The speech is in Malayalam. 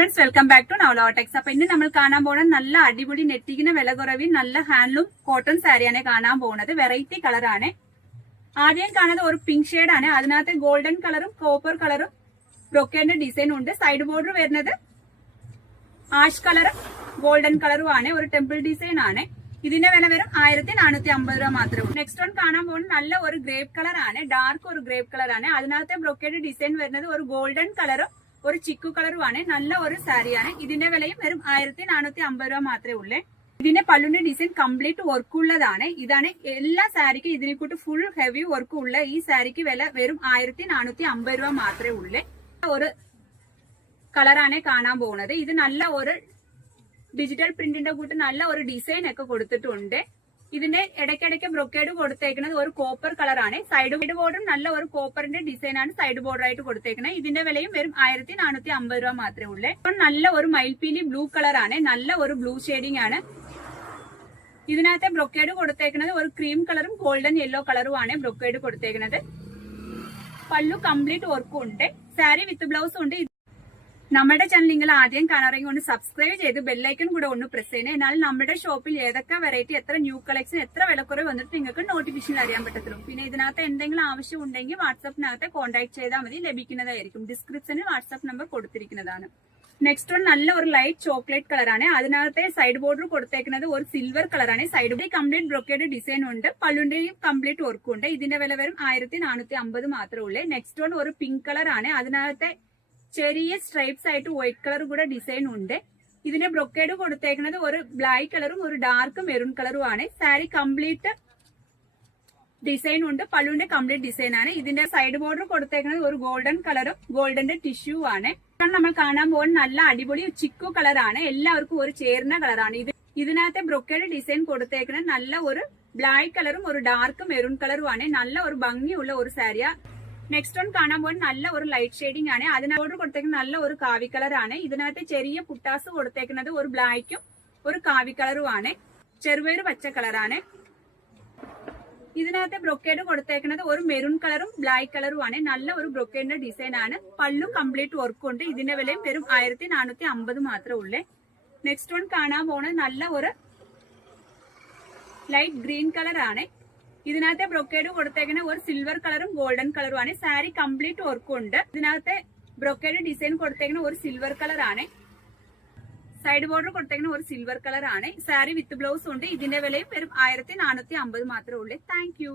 ഫ്രണ്ട്സ് വെൽക്കം ബാക്ക് ടു നവലോടെക്സ്. അപ്പൊ ഇന്ന് നമ്മൾ കാണാൻ പോകുന്ന നല്ല അടിപൊളി നെറ്റിക്കുന്ന വില കുറവിൽ നല്ല ഹാൻഡ്ലൂം കോട്ടൺ സാരിയാണ് കാണാൻ പോകുന്നത്. വെറൈറ്റി കളറാണ്. ആദ്യം കാണുന്നത് ഒരു പിങ്ക് ഷെയ്ഡ് ആണ്. അതിനകത്ത് ഗോൾഡൻ കളറും കോപ്പർ കളറും ബ്രൊക്കേഡിന്റെ ഡിസൈൻ ഉണ്ട്. സൈഡ് ബോർഡർ വരുന്നത് ആഷ് കളറും ഗോൾഡൻ കളറും ആണ്. ഒരു ടെമ്പിൾ ഡിസൈൻ ആണ്. ഇതിന്റെ വില വരും 1450 രൂപ മാത്രമേ ഉള്ളൂ. നെക്സ്റ്റ് വൺ കാണാൻ പോകുന്നത് നല്ല ഒരു ഗ്രേപ്പ് കളർ ആണ്. ഡാർക്ക് ഒരു ഗ്രേപ്പ് കളർ ആണ്. അതിനകത്തെ ബ്രൊക്കേഡ് ഡിസൈൻ വരുന്നത് ഒരു ഗോൾഡൻ കളറും ഒരു ചിക്കു കളറുമാണ്. നല്ല ഒരു സാരിയാണ്. ഇതിന്റെ വിലയും വരും 1450 രൂപ മാത്രമേ ഉള്ളൂ. ഇതിന്റെ പല്ലുവിന്റെ ഡിസൈൻ കംപ്ലീറ്റ് വർക്ക് ഉള്ളതാണ്. ഇതാണ് എല്ലാ സാരിക്കും ഇതിനെ കൂട്ട് ഫുൾ ഹെവി വർക്ക് ഉള്ള ഈ സാരിക്ക് വില വരും 1450 രൂപ മാത്രമേ ഉള്ളൂ. ഒരു കളറാണ് കാണാൻ പോകുന്നത്. ഇത് നല്ല ഒരു ഡിജിറ്റൽ പ്രിന്റിന്റെ കൂട്ട് നല്ല ഒരു ഡിസൈൻ ഒക്കെ കൊടുത്തിട്ടുണ്ട്. ഇതിന്റെ ഇടയ്ക്കിടയ്ക്ക് ബ്രൊക്കേഡ് കൊടുത്തേക്കുന്നത് ഒരു കോപ്പർ കളറാണ്. സൈഡ് ബോർഡും നല്ല ഒരു കോപ്പറിന്റെ ഡിസൈൻ ആണ് സൈഡ് ബോർഡർ ആയിട്ട് കൊടുത്തേക്കുന്നത്. ഇതിന്റെ വിലയും വരും 1450 രൂപ മാത്രമേ ഉള്ളൂ. ഇപ്പം നല്ല ഒരു മയിൽപീലി ബ്ലൂ കളറാണ്. നല്ല ഒരു ബ്ലൂ ഷെയ്ഡിംഗ് ആണ്. ഇതിനകത്തെ ബ്രൊക്കേഡ് കൊടുത്തേക്കുന്നത് ഒരു ക്രീം കളറും ഗോൾഡൻ യെല്ലോ കളറും ആണ് ബ്രൊക്കേഡ് കൊടുത്തേക്കുന്നത്. പല്ലു കംപ്ലീറ്റ് വർക്കും ഉണ്ട്. സാരി വിത്ത് ബ്ലൗസ് ഉണ്ട്. നമ്മുടെ ചാനൽ നിങ്ങൾ ആദ്യം കാണാറെങ്കിൽ ഒന്ന് സബ്സ്ക്രൈബ് ചെയ്ത് ബെല്ലൈക്കൺ കൂടെ ഒന്ന് പ്രസ് ചെയ്യണേ. എന്നാൽ നമ്മുടെ ഷോപ്പിൽ ഏതൊക്കെ വെറൈറ്റി, എത്ര ന്യൂ കളക്ഷൻ, എത്ര വിലക്കുറവ് വന്നിട്ട് നിങ്ങൾക്ക് നോട്ടിഫിക്കേഷൻ അറിയാൻ പറ്റത്തുള്ളൂ. പിന്നെ ഇതിനകത്ത് എന്തെങ്കിലും ആവശ്യം ഉണ്ടെങ്കിൽ വാട്സാപ്പിനകത്ത് കോൺടാക്ട് ചെയ്താൽ മതി, ലഭിക്കുന്നതായിരിക്കും. ഡിസ്ക്രിപ്ഷനിൽ വാട്സാപ്പ് നമ്പർ കൊടുത്തിരിക്കുന്നതാണ്. നെക്സ്റ്റ് വൺ നല്ല ഒരു ലൈറ്റ് ചോക്ലേറ്റ് കളറാണ്. അതിനകത്തെ സൈഡ് ബോർഡർ കൊടുത്തേക്കുന്നത് ഒരു സിൽവർ കളറാണ്. സൈഡ് ബോർഡിൽ കംപ്ലീറ്റ് ബ്രൊക്കേഡ് ഡിസൈൻ ഉണ്ട്. പല്ലുന്റെയും കംപ്ലീറ്റ് വർക്കും ഉണ്ട്. ഇതിന്റെ വില വരും 1450 മാത്രമേ ഉള്ളൂ. നെക്സ്റ്റ് വൺ ഒരു പിങ്ക് കളറാണ്. അതിനകത്തെ ചെറിയ സ്ട്രൈപ്സ് ആയിട്ട് വൈറ്റ് കളർ കൂടെ ഡിസൈൻ ഉണ്ട്. ഇതിന്റെ ബ്രൊക്കേഡ് കൊടുത്തേക്കുന്നത് ഒരു ബ്ലാക്ക് കളറും ഒരു ഡാർക്ക് മെറൂൺ കളറും ആണ്. സാരി കംപ്ലീറ്റ് ഡിസൈൻ ഉണ്ട്. പല്ലുവിന്റെ കംപ്ലീറ്റ് ഡിസൈൻ ആണ്. ഇതിന്റെ സൈഡ് ബോർഡർ കൊടുത്തേക്കുന്നത് ഒരു ഗോൾഡൻ കളറും ഗോൾഡന്റെ ടിഷ്യൂ ആണ്. നമ്മൾ കാണാൻ പോകുന്ന നല്ല അടിപൊളി ചിക്കു കളറാണ്. എല്ലാവർക്കും ഒരു ചേർന്ന കളറാണ്. ഇതിനകത്തെ ബ്രൊക്കേഡ് ഡിസൈൻ കൊടുത്തേക്കുന്നത് നല്ല ഒരു ബ്ലാക്ക് കളറും ഒരു ഡാർക്ക് മെറൂൺ കളറും ആണ്. നല്ല ഒരു ഭംഗിയുള്ള ഒരു സാരിയാ. നെക്സ്റ്റ് വൺ കാണാൻ പോകുന്നത് നല്ല ഒരു ലൈറ്റ് ഷെയ്ഡിംഗ് ആണ്. അതിനോട് കൊടുത്തേക്കുന്നത് നല്ല ഒരു കാവി കളറാണ്. ഇതിനകത്ത് ചെറിയ പുട്ടാസ് കൊടുത്തേക്കുന്നത് ഒരു ബ്ലാക്കും ഒരു കാവി കളറും ആണ്. ചെറുപയർ പച്ച കളറാണ്. ഇതിനകത്ത് ബ്രൊക്കേഡ് കൊടുത്തേക്കുന്നത് ഒരു മെറൂൺ കളറും ബ്ലാക്ക് കളറും ആണ്. നല്ല ഒരു ബ്രൊക്കേഡിന്റെ ഡിസൈൻ ആണ്. പല്ലു കംപ്ലീറ്റ് വർക്ക് ഉണ്ട്. ഇതിന്റെ വിലയും വരും 1450 മാത്രമേ ഉള്ളൂ. നെക്സ്റ്റ് വൺ കാണാൻ പോകുന്നത് നല്ല ഒരു ലൈറ്റ് ഗ്രീൻ കളറാണ്. ഇതിനകത്തെ ബ്രൊക്കേഡ് കൊടുത്തേക്കുന്ന ഒരു സിൽവർ കളറും ഗോൾഡൻ കളറും ആണ്. സാരി കംപ്ലീറ്റ് വർക്കും ഉണ്ട്. ഇതിനകത്തെ ബ്രൊക്കേഡ് ഡിസൈൻ കൊടുത്തേക്കുന്ന ഒരു സിൽവർ കളർ ആണ്. സൈഡ് ബോർഡർ കൊടുത്തേക്കുന്ന ഒരു സിൽവർ കളർ ആണ്. സാരി വിത്ത് ബ്ലൗസ് ഉണ്ട്. ഇതിന്റെ വിലയും വരും 1450 മാത്രമേ ഉള്ളൂ. Thank you.